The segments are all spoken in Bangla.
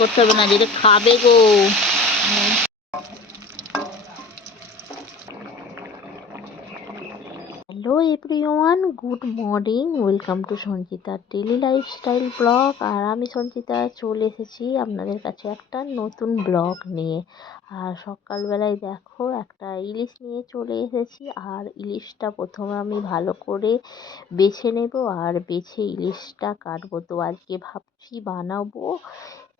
করতে হবে না, যেটা খাবে গো। Hello everyone, good morning, welcome to সঞ্চিতার ডেলি লাইফস্টাইল ব্লগ। আর আমি সঞ্চিতা চলে এসেছি আপনাদের কাছে একটা নতুন ব্লগ নিয়ে। আর সকালবেলায় দেখো একটা ইলিশ নিয়ে চলে এসেছি। আর ইলিশটা প্রথমে আমি ভালো করে বেছে নেব, আর বেছে ইলিশটা কাটবো। তো আজকে ভাবছি বানাবো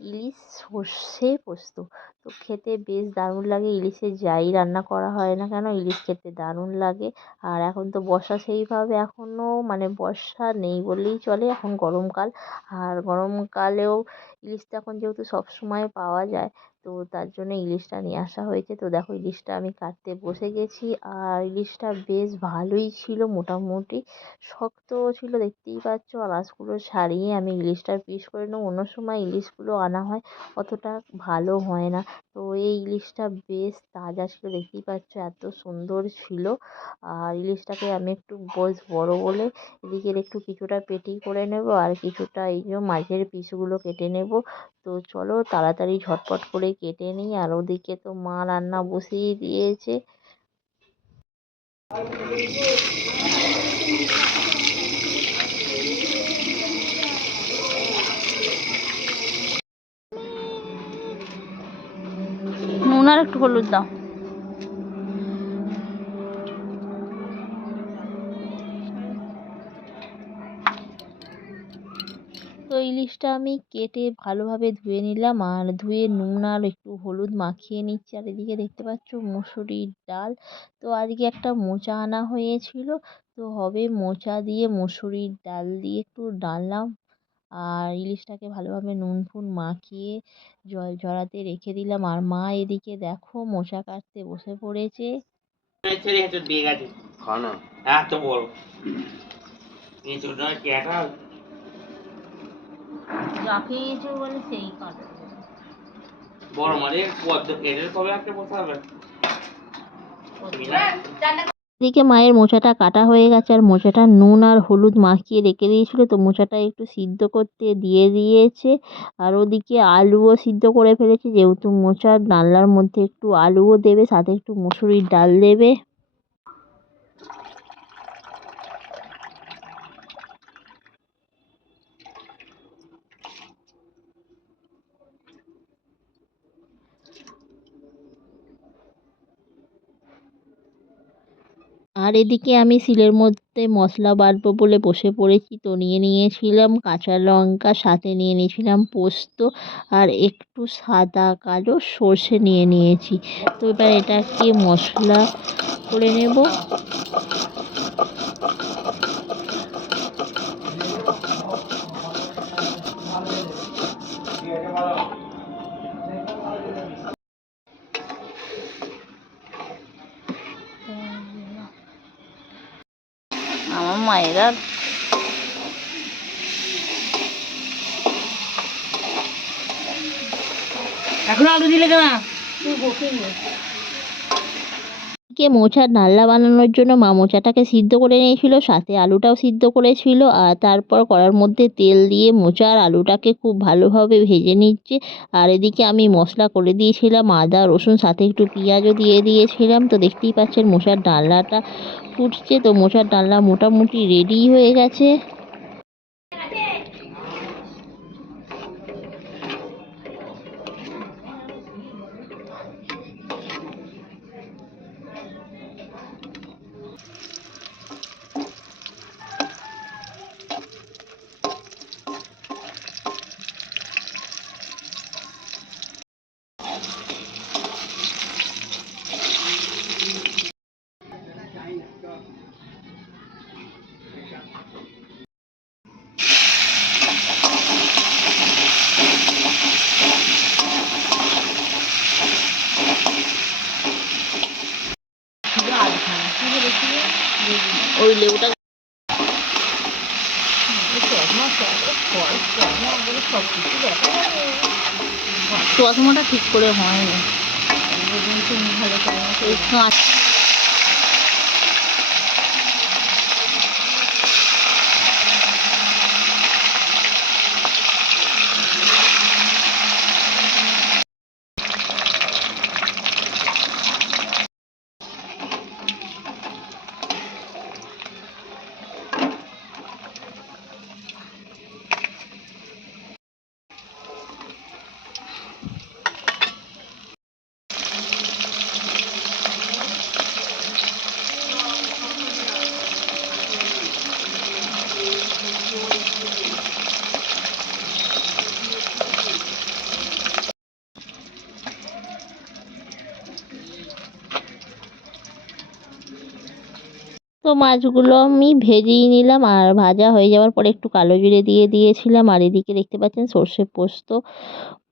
ইলিশ সর্ষে পোস্ত। তো খেতে বেশ দারুণ লাগে, ইলিশের যাই রান্না করা হয় না কেন ইলিশ খেতে দারুণ লাগে। আর এখন তো বর্ষা সেইভাবে এখনও মানে বর্ষা নেই বললেই চলে, এখন গরমকাল। আর গরমকালেও ইলিশটা এখন যেহেতু সব সময় পাওয়া যায়, তো তার জন্য ইলিশটা নিয়ে আসা হয়েছে। তো দেখো ইলিশটা আমি কাটতে বসে গেছি। আর ইলিশটা বেশ ভালোই ছিল, মোটামুটি শক্তও ছিল দেখতেই পাচ্ছ। আর আঁশগুলো ছাড়িয়ে আমি ইলিশটার পিস করে নেবো। অন্য সময় ইলিশগুলো আনা হয় অতটা ভালো হয় না, তো এই ইলিশটা বেশ তাজা ছিল দেখতেই পাচ্ছ, এত সুন্দর ছিল। আর ইলিশটাকে আমি একটু বেশ বড় বলে এদিকের একটু কিছুটা পেটি করে নেব, আর কিছুটা এই যে মাঝের পিসগুলো কেটে নেব। তো চলো তাড়াতাড়ি ঝটপট করে কেটে নিই। আর ওদিকে তো মা রান্না বসিয়ে দিয়েছে। নুন আর একটু হলুদ দাও। তো ইলিশটা আমি কেটে ভালোভাবে ধুয়ে নিলাম, আর ধুয়ে নুন আর একটু হলুদ মাখিয়ে নিচ্ছি। আর এদিকে দেখতে পাচ্ছ মুসুরির ডাল। তো আজকে একটা মোচা আনা হয়েছিল, তো হবে মোচা দিয়ে মুসুরির ডাল দিয়ে একটু ডাললাম। আর ইলিশটাকে ভালোভাবে নুন ফুন মাখিয়ে জল ঝরাতে রেখে দিলাম। আর মা এদিকে দেখো মোচা কাটতে বসে পড়েছে। যাকে নিয়েছে বলে সেই কাটবে। বড় মানে পদ্ম কেটে তবে একটা বসা হবে। এদিকে মায়ের মোচাটা কাটা হয়ে গেছে, আর মোচাটা নুন আর হলুদ মাখিয়ে রেখে দিয়েছিল, তো মোচাটা একটু সিদ্ধ করতে দিয়ে দিয়েছে। আর ওদিকে আলুও সিদ্ধ করে ফেলেছে, যেহেতু মোচার ডালনার মধ্যে একটু আলুও দেবে, সাথে একটু মুসুরির ডাল দেবে। আর এদিকে আমি শিলের মধ্যে মশলা বাটবো বলে বসে পড়েছি। তো নিয়ে নিয়েছিলাম কাঁচা লঙ্কা, সাথে নিয়ে নিয়েছিলাম পোস্ত, আর একটু সাদা কালো সর্ষে নিয়ে নিয়েছি। তো এবার এটাকে মশলা করে নেব। আমার মায়েরা এখন আলু দিলে কেন? মোচার ডালনা বানানোর জন্য মা মোচাটাকে সিদ্ধ করে নিয়েছিল, সাথে আলুটাও সিদ্ধ করেছিল। আর তারপর কড়ার মধ্যে তেল দিয়ে মোচা আর আলুটাকে খুব ভালোভাবে ভেজে নিচ্ছে। আর এদিকে আমি মশলা করে দিয়েছিলাম আদা রসুন, সাথে একটু পেঁয়াজও দিয়ে দিয়েছিলাম। তো দেখতেই পাচ্ছেন মোচার ডালনাটা ফুটছে। তো মোচার ডালনা মোটামুটি রেডি হয়ে গেছে। ওই লেবুটা চশমাটা ঠিক করে হয়নি, ভালো করে কাঁচ। মাছগুলো আমি ভেজেই নিলাম, আর ভাজা হয়ে যাওয়ার পরে একটু কালো জিরে দিয়ে দিয়েছিলাম। আর এদিকে দেখতে পাচ্ছেন সর্ষে পোস্ত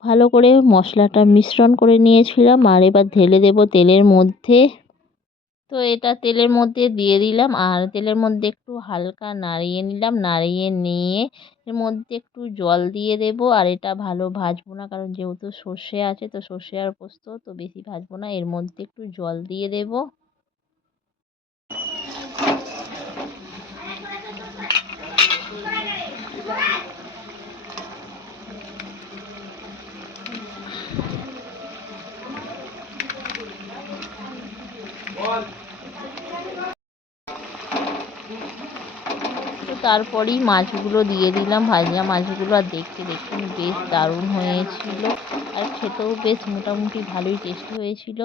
ভালো করে মশলাটা মিশ্রণ করে নিয়েছিলাম। আর এবার ঢেলে দেব তেলের মধ্যে। তো এটা তেলের মধ্যে দিয়ে দিলাম, আর তেলের মধ্যে একটু হালকা নাড়িয়ে নিলাম। নাড়িয়ে নিয়ে এর মধ্যে একটু জল দিয়ে দেব। আর এটা ভালো ভাজবো না, কারণ যেহেতু সর্ষে আছে, তো সর্ষে আর পোস্ত তো বেশি ভাজবো না, এর মধ্যে একটু জল দিয়ে দেব। তো তারপরেই মাছগুলো দিয়ে দিলাম, ভাজা মাছগুলো। আর দেখতে দেখুন বেশ দারুণ হয়েছিল, আর খেতেও বেশ মোটামুটি ভালোই টেস্টি হয়েছিল।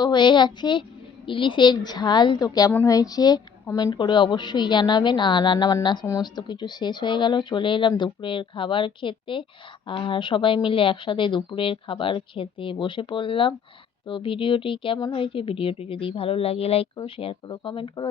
তো হয়ে গেছে ইলিশের ঝাল। তো কেমন হয়েছে কমেন্ট করে অবশ্যই জানাবেন। আর রান্নাবান্না সমস্ত কিছু শেষ হয়ে গেল, চলে এলাম দুপুরের খাবার খেতে। আর সবাই মিলে একসাথে দুপুরের খাবার খেতে বসে পড়লাম। তো ভিডিওটি কেমন হয়েছে, ভিডিওটি যদি ভালো লাগে লাইক করো, শেয়ার করো, কমেন্ট করো।